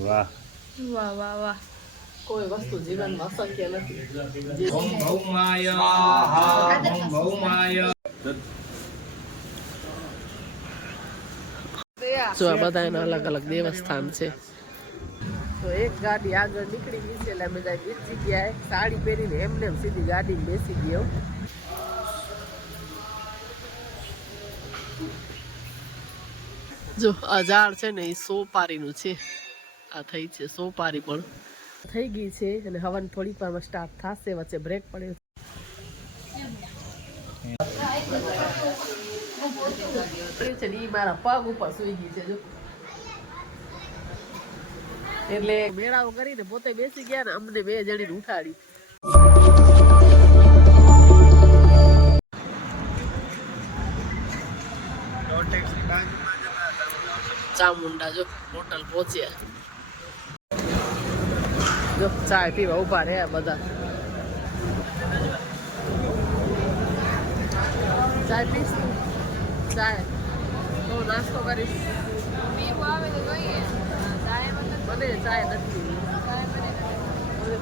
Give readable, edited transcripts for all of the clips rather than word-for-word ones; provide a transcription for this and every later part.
વાહ વાહ વાહ વાહ કોઈ વસ્તુ જીવનમાં અશક્ય નથી ઓમ ભૌમાય સ્વાહા ઓમ ભૌમાય જો આ બધા એના અલગ અલગ દેવસ્થાન છે તો એક ગાડી આગળ નીકળી ગઈ છે એટલે અમે જાય એક જગ્યાએ સાડી પહેરીને એમને એમ સીધી ગાડીમાં બેસી ગયો જો આ ઝાડ છે ને એ સોપારીનું છે આ થઈ છે સોપારી પણ થઈ ગઈ છે અને હવન થોડીક વારમાં સ્ટાર્ટ થશે વચ્ચે બ્રેક પડ્યો છે ને ઈ મારા પગ ઉપર સુઈ ગઈ છે જો એટલે મેળાઓ કરીને પોતે બેસી ગયા ને અમને બે જણીને ઉઠાડી ચામુંડા જો હોટલ પહોંચ્યા જો ચાય પીવા ઉભા રહ્યા બધા ચાય પીશ ચાય તો નાસ્તો કરીશ મને ચાય નથી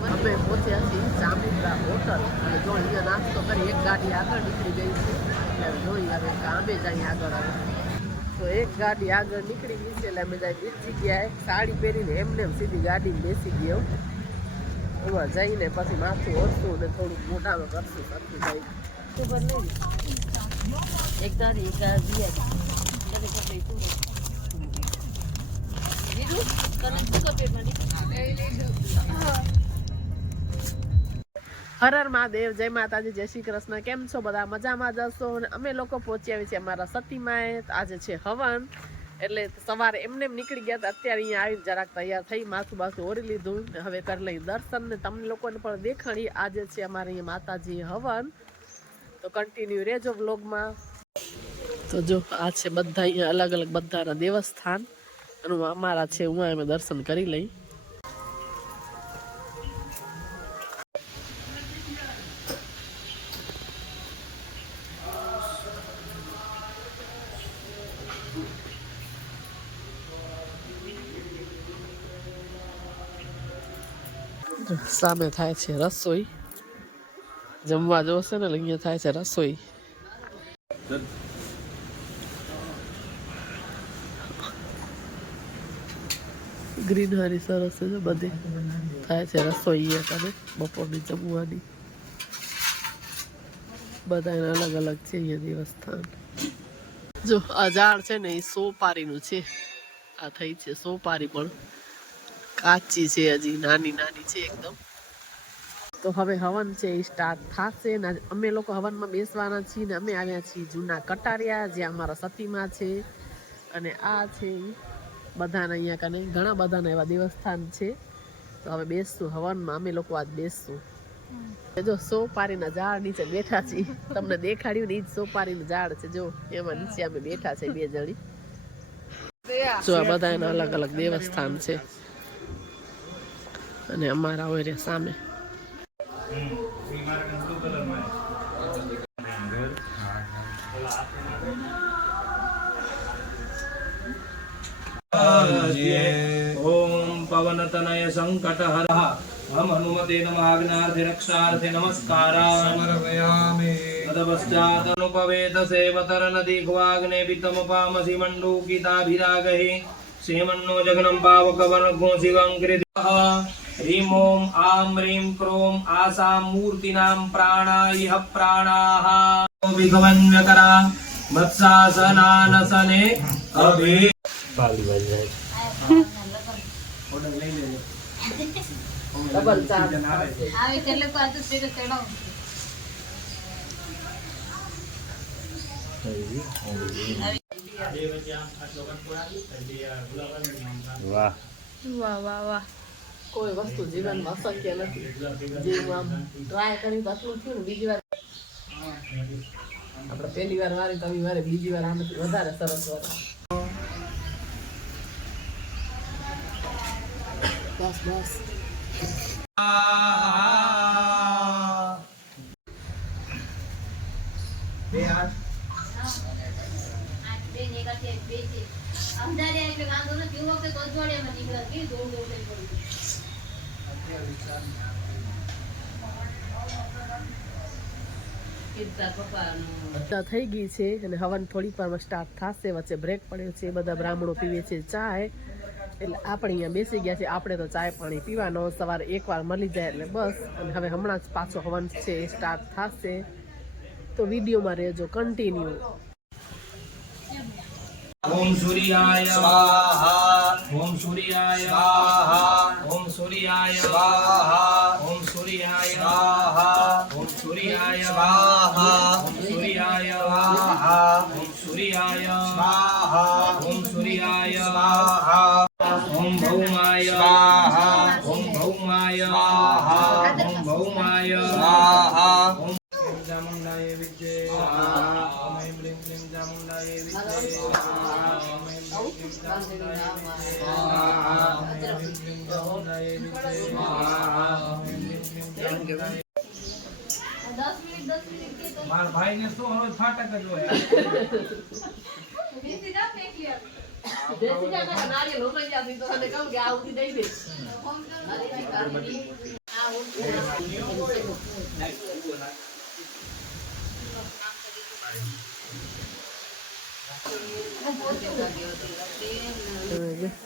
અમે પહોંચ્યા છીએ ચામુંડા હોટલ અને જો અહીંયા નાસ્તો કરી એક ગાડી આગળ નીકળી ગઈ છે એટલે જોઈ હવે આંબે જાય આગળ આવે તો એક ગાડી આગળ નીકળી ગઈ છે એટલે અમે જાય એક જગ્યાએ સાડી પહેરીને એમને એમ સીધી ગાડીમાં બેસી ગયો એમાં જઈને પછી માથું ઓળશું ને થોડુંક મોઢામાં કરશું સરખું જાય ખબર નહીં એક ગાડી એક ગાડી હર હર મહાદેવ જય માતાજી જય શ્રી કૃષ્ણ કેમ છો બધા મજામાં જશો અને અમે લોકો પહોંચી આવી છીએ અમારા સતીમાએ આજે છે હવન એટલે સવારે એમને એમ નીકળી ગયા હતા અત્યારે અહીંયા આવી જરાક તૈયાર થઈ માથું બાથું ઓરી લીધું ને હવે કરી લઈ દર્શન ને તમને લોકોને પણ દેખાડી આજે છે અમારે અહીંયા માતાજી હવન તો કન્ટિન્યુ રહેજો વ્લોગમાં તો જો આ છે બધા અહીંયા અલગ અલગ બધાના દેવસ્થાન અને અમારા છે હું અમે દર્શન કરી લઈ સામે થાય છે રસોઈ જમવા જોશે ને અહીંયા થાય છે રસોઈ ગ્રીનહરી સરસ છે બધી થાય છે રસોઈ અને બપોરની જમવાની બધા અલગ અલગ છે અહીંયા દેવસ્થાન જો આ ઝાડ છે ને એ સોપારીનું છે આ થઈ છે સોપારી પણ કાચી છે હજી નાની નાની છે એકદમ તો હવે હવન છે એ સ્ટાર્ટ થશે ને અમે લોકો હવનમાં બેસવાના છીએ ને અમે આવ્યા છીએ જૂના કટારિયા જ્યાં અમારા સતીમાં છે અને આ છે બધાના અહીંયા કને ઘણા બધાના એવા દેવસ્થાન છે તો હવે બેસશું હવનમાં અમે લોકો આજ બેસશું જો સોપારીના ઝાડ નીચે બેઠા છીએ તમને દેખાડ્યું ને એ જ સોપારીનું ઝાડ છે જો એમાં નીચે અમે બેઠા છે બે જણી જો આ બધા એના અલગ અલગ દેવસ્થાન છે અને અમારા હોય સામે ओम पवनतनय संकटहरः हम हनुमते नमः आज्ञार्थे रक्षार्थे नमस्काराः समर्पयामि तदपश्चात् अनुपवेत सेवतरनदी ग्वाग्ने पितमपामसि मण्डूकिताभिरागहि सेमन्नो जघनं पावकवनघो शिवं कृतिः ह्रीं ॐ आं ह्रीं क्रों आसां मूर्तिनां प्राणायः प्राणाः विघवन्यकरा मत्सासनानसने अभि पाली बन जाए डबल चार्ज आवे चले को आज से चढ़ो वाह વાહ વાહ વાહ કોઈ વસ્તુ જીવનમાં અશક્ય નથી જેવું આમ ટ્રાય કર્યું તો આટલું થયું ને બીજી વાર આપણે પહેલી વાર વારી તો આવી વારે બીજી વાર આનાથી વધારે સરસ વારે બસ બસ બે હાથ બે નેગા કે થઈ ગઈ છે અને હવન થોડીક વારમાં સ્ટાર્ટ થશે. વચ્ચે બ્રેક પડ્યો છે. બધા બ્રાહ્મણો પીવે છે ચાય. એટલે આપણે અહીંયા બેસી ગયા છે. આપણે તો ચાય પાણી પીવાનો સવારે એકવાર મળી જાય એટલે બસ. અને હવે હમણાં જ પાછો હવન છે એ સ્ટાર્ટ થશે. તો વિડીયોમાં રહેજો કન્ટિન્યુ. ઓમ સૂર્યાય સ્વાહા ઓમ સૂર્યાય સ્વાહા ઓમ સૂર્યાય સ્વાહા ઓમ સૂર્યાય સ્વાહા ઓમ સૂર્યાય સ્વાહા ઓમ સૂર્યાય સ્વાહા ઓમ સૂર્યાય સ્વાહા ઓમ સૂર્યાય સ્વાહા ઓમ ભૌમાય સ્વાહા ઓમ ભૌમાય સ્વાહા ઓમ ભૌમાય સ્વાહા ઓમ ચામુંડાય વિદ્યે સ્વાહા ઓમ ह्रीं क्लीं चामुण्डायै विद्महे स्वाहा ओम ह्रीं क्लीं चामुण्डायै विद्महे स्वाहा ओम ह्रीं क्लीं चामुण्डायै विद्महे स्वाहा ओम ह्रीं क्लीं चामुण्डायै 10 मिनिट માર ભાઈને શું હવે ફાટક જ હોય બેસી જા ફેંકી બેસી જા કે નારિયેલ હોઈ જાતી તો તને કહું કે આ ઉધી દઈ દે આ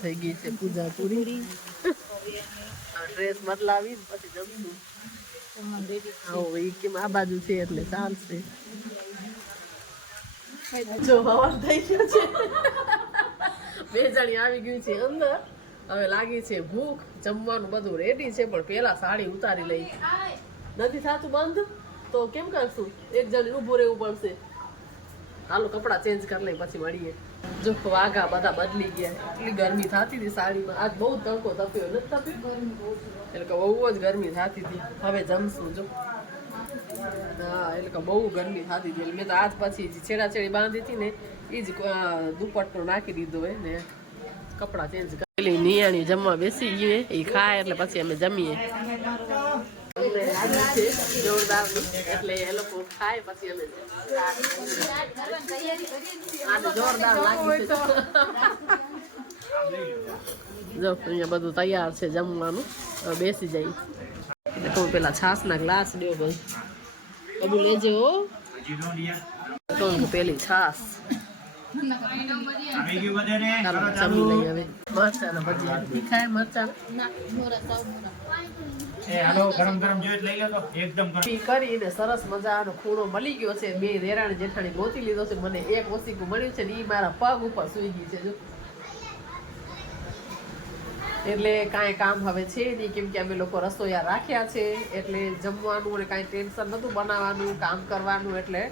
થઈ ગઈ છે પૂજા પૂરી. ડ્રેસ બદલાવી પછી જમશું. કેમ આ બાજુ છે એટલે ચાલશે. જો હવન થઈ ગયો છે. 2 જણી આવી ગયું છે અંદર. હવે લાગી છે ભૂખ. જમવાનું બધું રેડી છે પણ પેલા સાડી ઉતારી લઈ. નથી થતું બંધ તો કેમ કરશું? એક જણ ઊભું રહેવું પડશે. હાલો કપડા ચેન્જ કરી લઈ પછી મળીએ. જો વાઘા બધા બદલી ગયા. એટલી ગરમી થતી હતી સાડીમાં. આજ બહુ તડકો તપ્યો નથી તપ્યો એટલે કે બહુ જ ગરમી થતી હતી. હવે જમશું જો. હા એટલે કે બહુ ગરમી થતી હતી એટલે મેં તો આજ પછી છેડાછેડી બાંધી હતી ને એ જ દુપટ્ટો નાખી દીધો હોય ને કપડા ચેન્જ કરી. નિયાણી જમવા બેસી ગઈ એ ખાય એટલે પછી અમે જમીએ. જોરદાર એટલે એ લોકો ખાય પછી અમે જોરદાર લાગી. જો અહીંયા બધું તૈયાર છે જમવાનું. બેસી જાય એટલે કહું પેલા છાસ ના ગ્લાસ દો ભાઈ બધું લેજો. કહું પેલી છાસ જમી લઈ હવે. મરચા ના ભજીયા ખાય મરચા કરીને સરસ મજાનો ખૂણો મળી ગયો છે. 2 દેરાણી જેઠાણી ગોતી લીધો છે. મને એક ઓસીકું મળ્યું છે ને એ મારા પગ ઉપર સુઈ ગઈ છે જો. એટલે કાંઈ કામ હવે છે નહીં કેમ કે અમે લોકો રસોઈયા રાખ્યા છે એટલે જમવાનું અને કાંઈ ટેન્શન નહોતું બનાવવાનું કામ કરવાનું. એટલે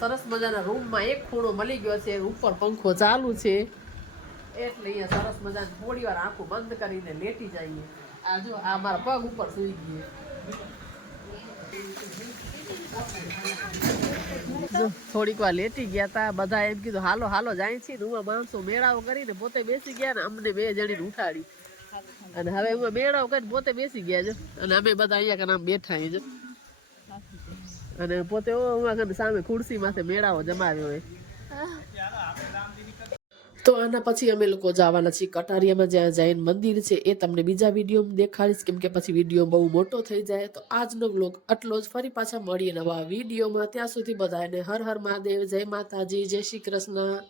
સરસ મજાના રૂમમાં એક ખૂણો મળી ગયો છે. ઉપર પંખો ચાલુ છે એટલે અહીંયા સરસ મજાની થોડી વાર આંખો બંધ કરીને લેટી જઈએ. આ જો આ મારા પગ ઉપર સુઈ ગઈ. જો થોડીક વાર લેટી ગયા હતા. બધા એમ કીધું હાલો હાલો જાય છે. રૂમમાં માણસો મેળાવો કરીને પોતે બેસી ગયા ને અમને 2 જણીને ઉઠાડી અને હવે એમાં મેળાવો કરીને પોતે બેસી ગયા છે. અને અમે બધા અહીંયા કામ બેઠા જો અને પોતે સામે ખુરશી માથે મેળાવો જમાવ્યો હોય. તો આના પછી અમે લોકો જવાના છીએ કટારિયામાં જ્યાં જૈન મંદિર છે. એ તમને બીજા વિડીયોમાં દેખાડીશ કેમ કે પછી વિડીયો બહુ મોટો થઈ જાય. તો આજનો વ્લોગ આટલો જ. ફરી પાછા મળીએ નવા વિડીયોમાં. ત્યાં સુધી બધાને હર હર મહાદેવ. જય માતાજી. જય શ્રી કૃષ્ણ.